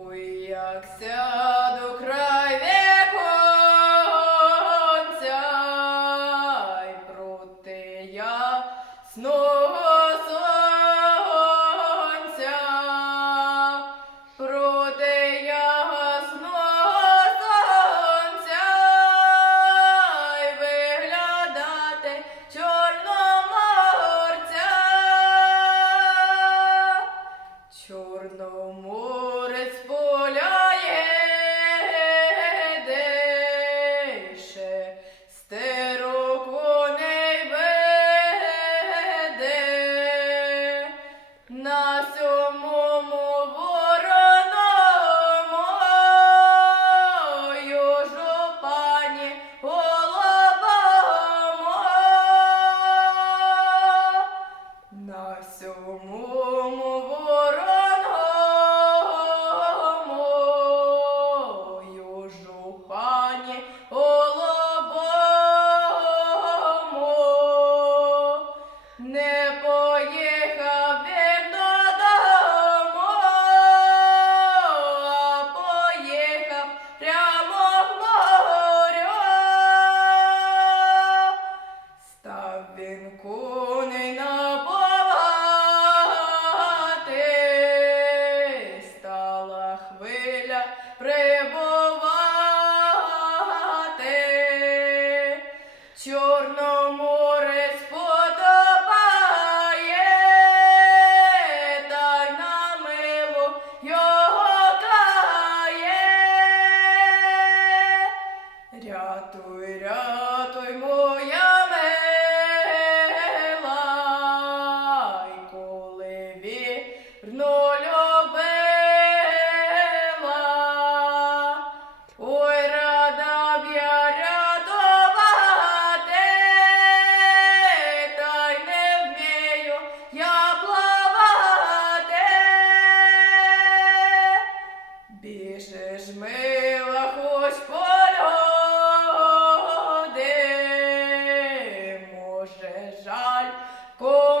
Ой, як ця Oh, gâteau com Como